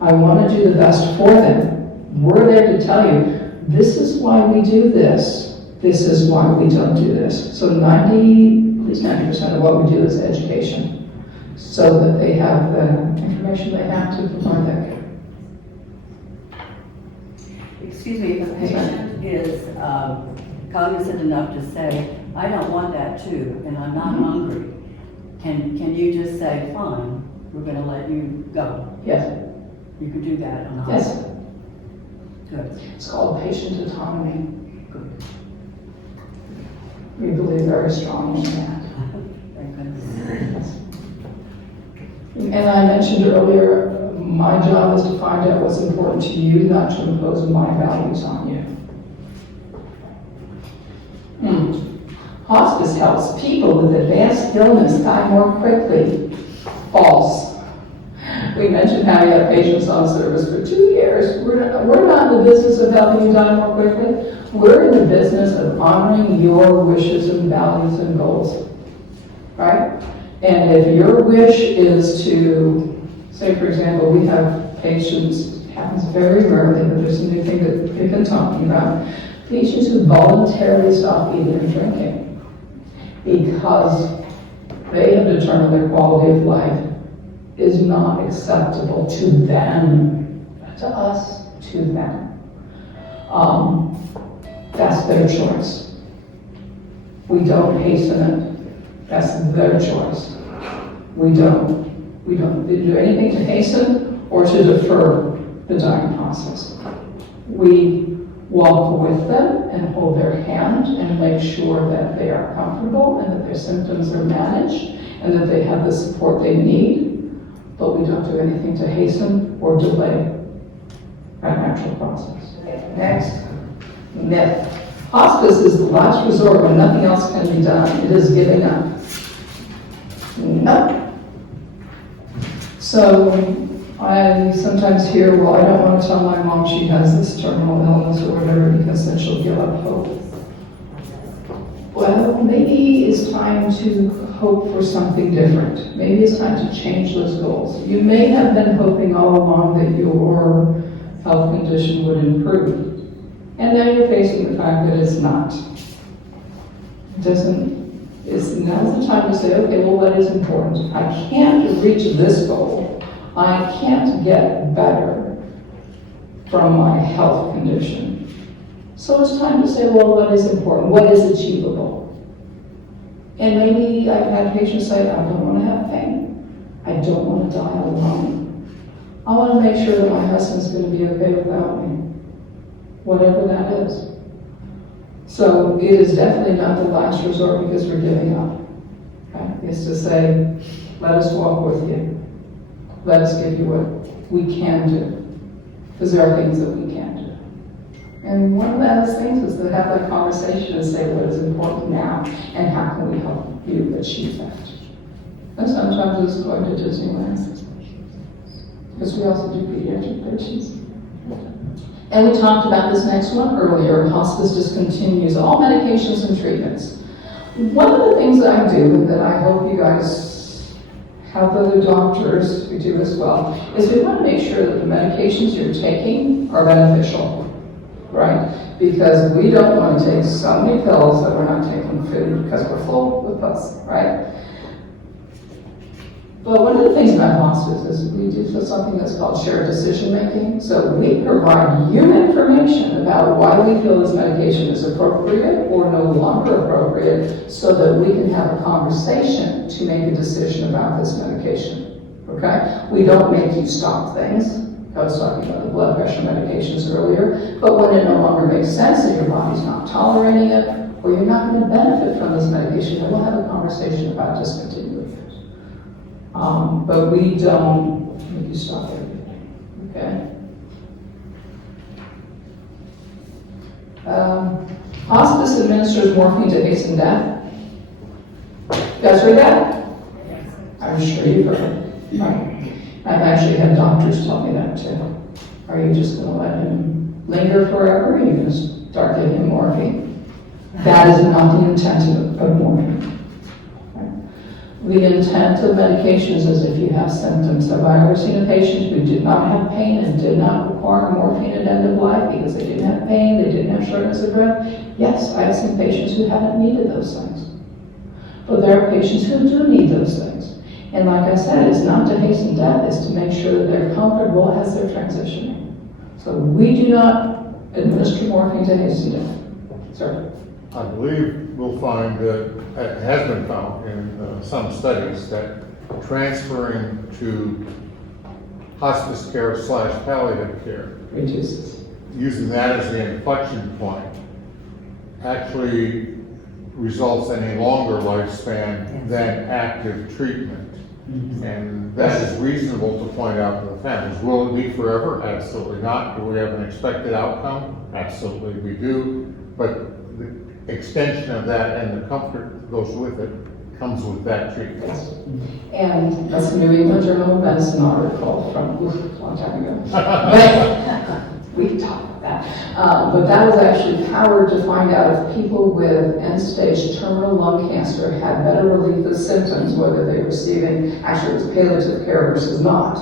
I want to do the best for them. We're there to tell you, this is why we do this. This is why we don't do this. So at least 90% of what we do is education, so that they have the information they have to provide that care. Excuse me, if a patient is cognizant enough to say, I don't want that too, and I'm not hungry, can you just say, fine, we're gonna let you go? Yes. You could do that on a Yes. hospital. Good. It's called patient autonomy. We believe very strongly in that. Thank goodness. And I mentioned earlier, my job is to find out what's important to you, not to impose my values on you. Hospice helps people with advanced illness die more quickly. False. We mentioned how you have patients on service for 2 years. We're not in the business of helping you die more quickly. We're in the business of honoring your wishes and values and goals. Right? And if your wish is to, say for example, we have patients, it happens very rarely, but there's a new thing that we've been talking about, patients who voluntarily stop eating and drinking because they have determined their quality of life is not acceptable to them, not to us, to them. That's their choice. We don't hasten it. That's their choice. We don't do anything to hasten or to defer the dying process. We walk with them and hold their hand and make sure that they are comfortable and that their symptoms are managed and that they have the support they need, but we don't do anything to hasten or delay that natural process. Next, myth. Hospice is the last resort when nothing else can be done. It is giving up. Nope. So I sometimes hear, well, I don't want to tell my mom she has this terminal illness or whatever because then she'll give up hope. Well, maybe it's time to hope for something different. Maybe it's time to change those goals. You may have been hoping all along that your health condition would improve. And now you're facing the fact that it's not. Now's the time to say, okay, well, what is important? I can't reach this goal. I can't get better from my health condition. So it's time to say, well, what is important? What is achievable? And maybe I've had patients say, I don't want to have pain. I don't want to die alone. I want to make sure that my husband's going to be okay without me. Whatever that is. So it is definitely not the last resort because we're giving up. Okay? It's to say, let us walk with you. Let us give you what we can do. Because there are things that we can do. And one of those things is to have that conversation and say what is important now and how can we help you achieve that. And sometimes it's going to Disneyland. Because we also do pediatric patients. And we talked about this next one earlier. Hospice discontinues all medications and treatments. One of the things that I do, that I hope you guys have other doctors who do as well, is we want to make sure that the medications you're taking are beneficial, right? Because we don't want to take so many pills that we're not taking food because we're full with pills, right? But one of the things about hospice is we do something that's called shared decision making. So we provide you information about why we feel this medication is appropriate or no longer appropriate so that we can have a conversation to make a decision about this medication, okay? We don't make you stop things. I was talking about the blood pressure medications earlier, but when it no longer makes sense and your body's not tolerating it or you're not going to benefit from this medication, then we'll have a conversation about discontinuing it. But we don't make you stop everything, okay? Hospice administers morphine to hasten death. You guys heard that? I'm sure you've heard it. Right. I've actually had doctors tell me that too. Are you just going to let him linger forever? Or are you going to start giving him morphine? That is not the intent of morphine. The intent of medications is if you have symptoms. Have I ever seen a patient who did not have pain and did not require morphine at end of life because they didn't have pain, they didn't have shortness of breath? Yes, I have seen patients who haven't needed those things. But there are patients who do need those things. And like I said, it's not to hasten death, it's to make sure that they're comfortable as they're transitioning. So we do not administer morphine to hasten death. Sir? I believe we'll find that it has been found in some studies that transferring to hospice care / palliative care, Reduces. using that as the inflection point, actually results in a longer lifespan than active treatment. And that is reasonable to point out to the families. Will it be forever? Absolutely not. Do we have an expected outcome? Absolutely we do. But the extension of that and the comfort that goes with it comes with that treatment. And that's a New England Journal of Medicine article from a long time ago. But we can talk about that. But that was actually powered to find out if people with end-stage terminal lung cancer had better relief of symptoms, whether they were receiving, actually it was palliative care versus not.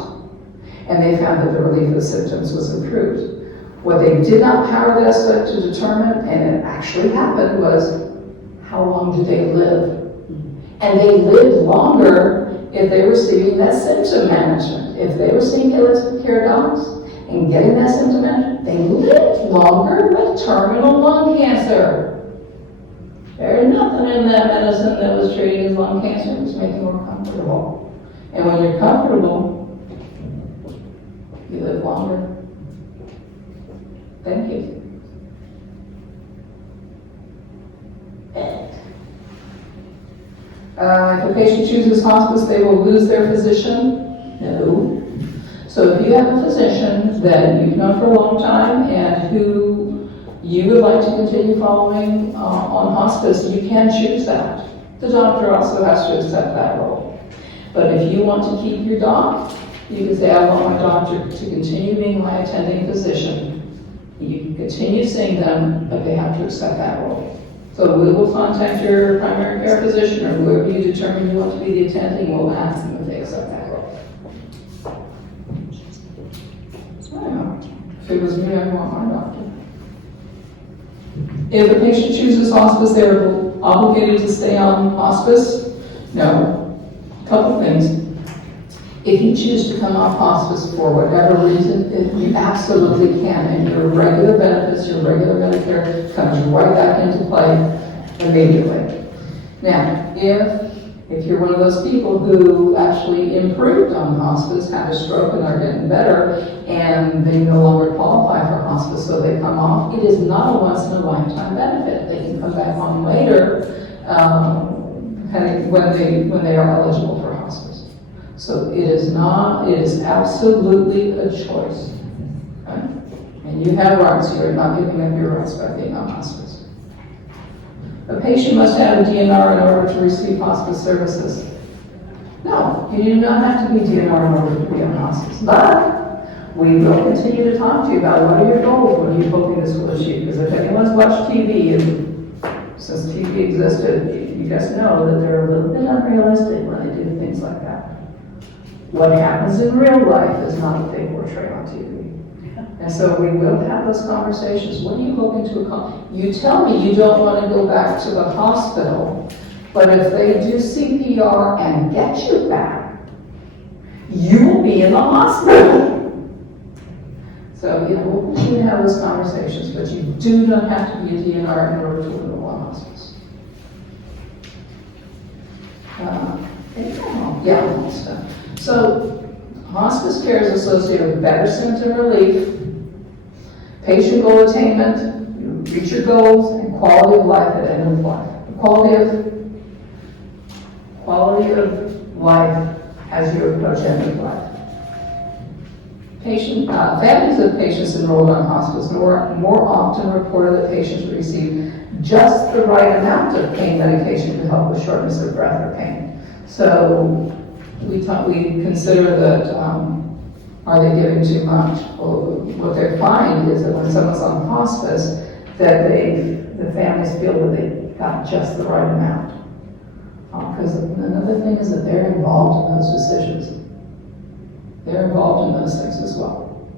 And they found that the relief of symptoms was improved. What they did not power that study to determine, and it actually happened, was how long do they live? And they live longer if they're receiving that symptom management. If they were seeing palliative care docs and getting that symptom management, they live longer with terminal lung cancer. There's nothing in that medicine that was treating as lung cancer, it was making more comfortable. And when you're comfortable, you live longer. Thank you. If a patient chooses hospice, they will lose their physician? No. So if you have a physician that you've known for a long time and who you would like to continue following on hospice, you can choose that. The doctor also has to accept that role. But if you want to keep your doc, you can say, I want my doctor to continue being my attending physician. You can continue seeing them, but they have to accept that role. So we will contact your primary care physician or whoever you determine you want to be the attending, we'll ask them if they accept that role. If it was me, I'd want my doctor. If the patient chooses hospice, they are obligated to stay on hospice? No. Couple things. If you choose to come off hospice for whatever reason, you absolutely can, and your regular benefits, your regular Medicare comes right back into play immediately. Now, if you're one of those people who actually improved on hospice, had a stroke and are getting better, and they no longer qualify for hospice, so they come off, it is not a once-in-a-lifetime benefit. They can come back on later when they are eligible for hospice. So it is absolutely a choice. Okay? And you have rights, you're not giving up your rights by being on hospice. A patient must have a DNR in order to receive hospice services. No, you do not have to be DNR in order to be on hospice. But we will continue to talk to you about what are your goals, what are you hoping this will achieve. Because if anyone's watched TV, and since TV existed, you guys know that they're a little bit unrealistic when they do things like that. What happens in real life is not what they portray on TV. And so we will have those conversations. What are you hoping to accomplish? You tell me you don't want to go back to the hospital, but if they do CPR and get you back, you will be in the hospital. So, we'll continue to have those conversations, but you do not have to be a DNR in order to live in one hospice. So, hospice care is associated with better symptom relief, patient goal attainment, you reach your goals, and quality of life at the end of life. Quality of life as you approach end of life. Families of patients enrolled on hospice more often reported that patients receive just the right amount of pain medication to help with shortness of breath or pain. So we consider that, are they giving too much? Well, what they find is that when someone's on hospice, that the families feel that they got just the right amount. Because another thing is that they're involved in those decisions. They're involved in those things as well.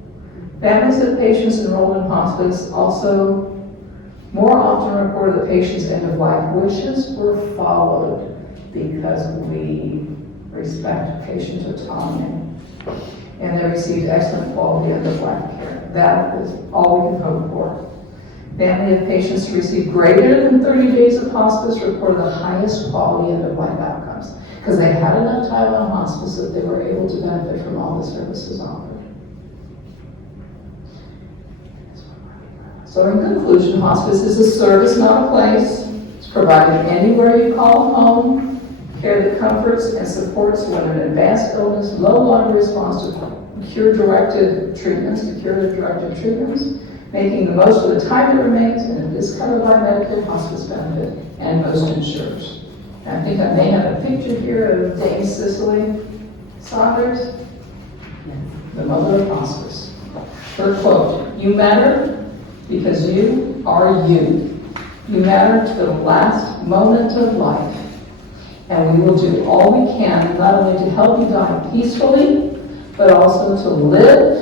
Families of patients enrolled in hospice also more often report that patients' end-of-life wishes were followed because we respect patient autonomy. And they received excellent quality end-of-life care. That is all we can hope for. Family of patients who received greater than 30 days of hospice report the highest quality end-of-life outcomes because they had enough time on hospice that they were able to benefit from all the services offered. So in conclusion, hospice is a service, not a place. It's provided anywhere you call home, care that comforts and supports when an advanced illness no longer responds to cure-directed treatments, making the most of the time that remains, and it is covered by Medicare hospice benefit and most insurers. And I think I may have a picture here of Dame Cicely Saunders, the mother of hospice. Her quote, "You matter because you are you. You matter to the last moment of life. And we will do all we can, not only to help you die peacefully, but also to live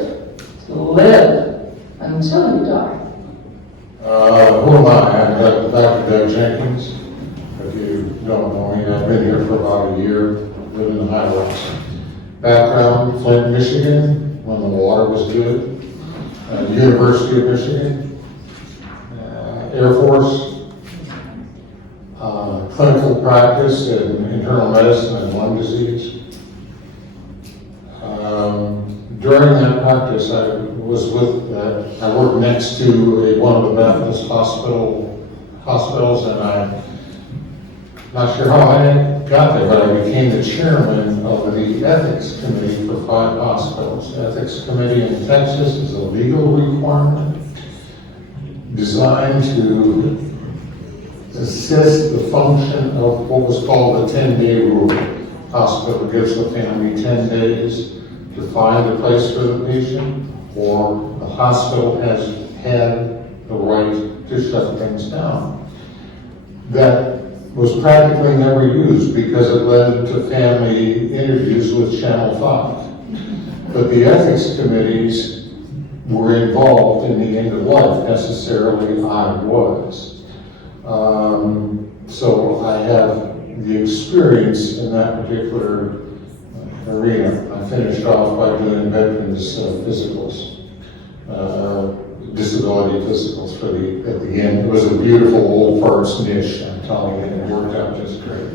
until you die." Who am I? I'm Dr. Doug Jenkins. If you don't know me, I've been here for about a year, live in the High Rocks. Background, Flint, Michigan, when the water was good. University of Michigan. Air Force. Clinical practice in internal medicine and lung disease. During that practice, I was I worked next to one of the Baptist hospitals, and I'm not sure how I got there, but I became the chairman of the ethics committee for 5 hospitals. The ethics committee in Texas is a legal requirement designed to assist the function of what was called the 10-day rule. Hospital gives the family 10 days to find a place for the patient, or the hospital has had the right to shut things down. That was practically never used because it led to family interviews with Channel 5. But the ethics committees were involved in the end of life, necessarily I was. So I have the experience in that particular arena. I finished off by doing veterans physicals, disability physicals at the end. It was a beautiful old parts niche, I'm telling you, and it worked out just great.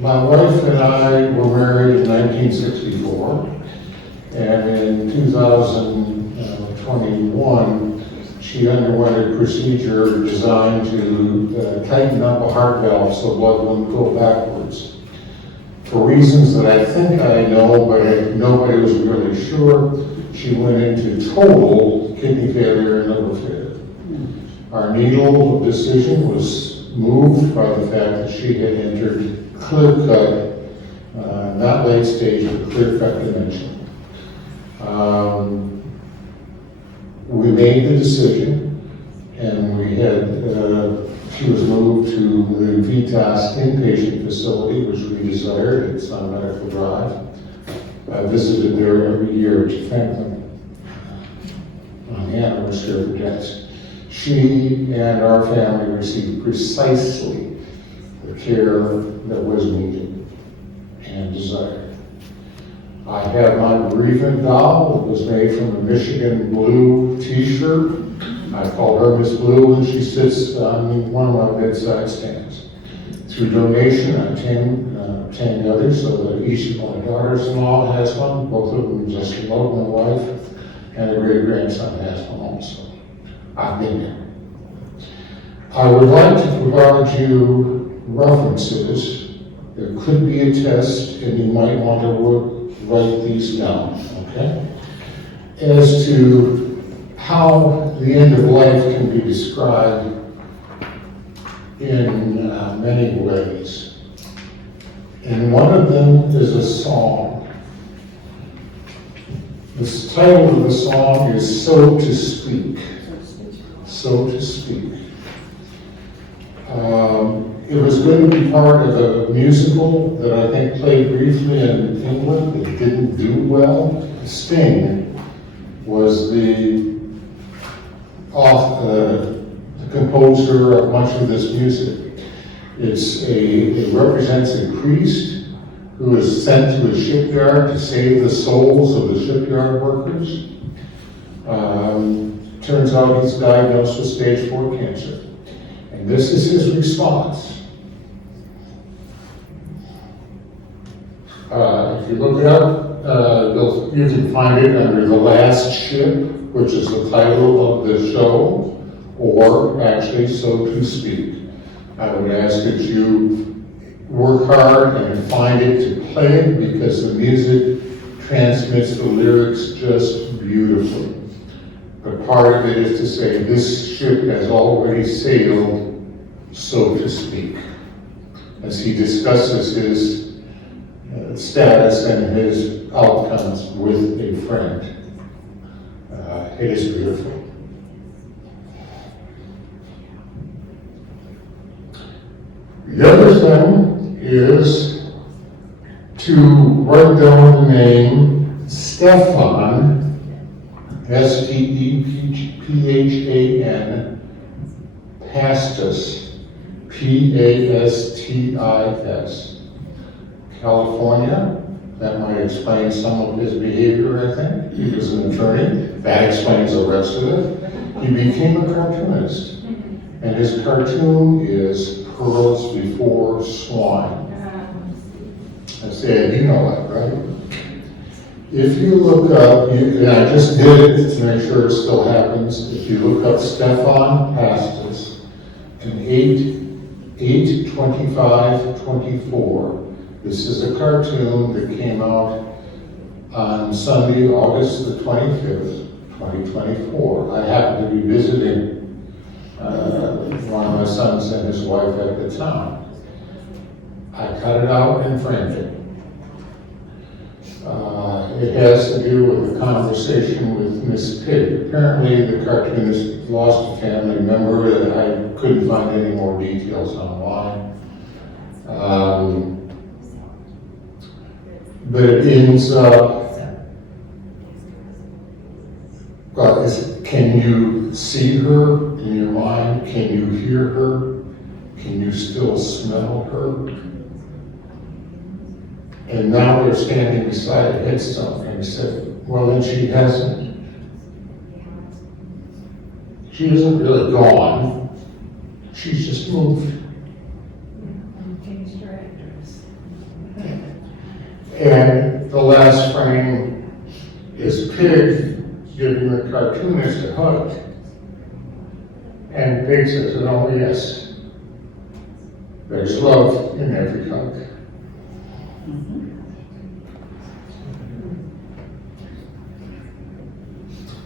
My wife and I were married in 1964, and in 2021, she underwent a procedure designed to tighten up a heart valve so blood wouldn't go backwards. For reasons that I think I know, but nobody was really sure, she went into total kidney failure and liver failure. Our needle of decision was moved by the fact that she had entered clear-cut, not late stage, but clear-cut dementia. We made the decision, and she was moved to the Vitas inpatient facility, which we desired. It's on Medical Drive. I visited there every year to thank them on the anniversary of her death. She and our family received precisely the care that was needed and desired. I have my bereavement doll that was made from a Michigan Blue t-shirt. I call her Miss Blue, and she sits on one of my bedside stands. Through donation, I obtained others so that each of my daughters-in-law has one. Both of them just love my wife, and a great-grandson has one also. I've been there. I would like to provide you references. There could be a test, and you might want to write these down, okay? As to how the end of life can be described in many ways. And one of them is a song. The title of the song is So to Speak. So to Speak. It was going to be part of a musical that I think played briefly in England. It didn't do well. Sting was the composer of much of this music. It represents a priest who is sent to a shipyard to save the souls of the shipyard workers. Turns out he's diagnosed with stage 4 cancer. And this is his response. If you look it up, you can find it under The Last Ship, which is the title of the show, or actually So to Speak. I would ask that you work hard and find it to play it, because the music transmits the lyrics just beautifully. But part of it is to say, this ship has already sailed, so to speak, as he discusses his status and his outcomes with a friend. It is beautiful. The other thing is to write down the name Stephan, S-T-E-P-H-A-N, Pastis, Pastis. California, that might explain some of his behavior, I think. He was an attorney. That explains the rest of it. He became a cartoonist. And his cartoon is Pearls Before Swine. I said, you know that, right? If you look up, and I just did it to make sure it still happens. If you look up Stefan Pastis and 8/25/24, this is a cartoon that came out on Sunday, August the 25th, 2024. I happened to be visiting one of my sons and his wife at the time. I cut it out and framed it. It has to do with a conversation with Miss Pig. Apparently, the cartoonist lost a family member, and I couldn't find any more details online. But it ends up, can you see her in your mind? Can you hear her? Can you still smell her? And now they're standing beside a headstone, and he said, well, then she hasn't. She isn't really gone. She's just moved. And the last frame is Pig giving the cartoonist a hug. And Pig says, oh yes, there's love in every hug.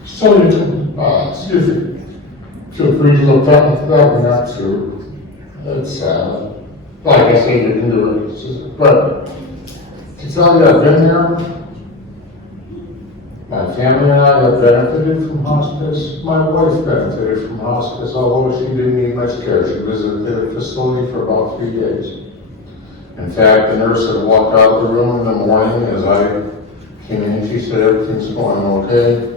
So you can, excuse me, feel free to look that one up too. It's, like I said, you can do it. But to tell you I've been there, my family and I have benefited from hospice. My wife benefited from hospice, although she didn't need much care. She was at the facility for about 3 days. In fact, the nurse had walked out of the room in the morning as I came in. She said, everything's going okay.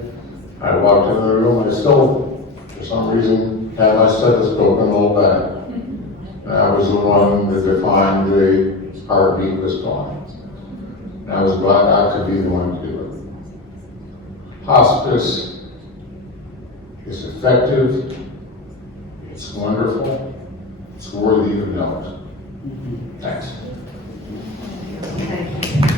I walked in the room, I still, for some reason, had my stethoscope in the low back. And I was the one that defined the heartbeat was gone. And I was glad I could be the one to do it. Hospice is effective, it's wonderful, it's worthy of note. Thanks. Thank you.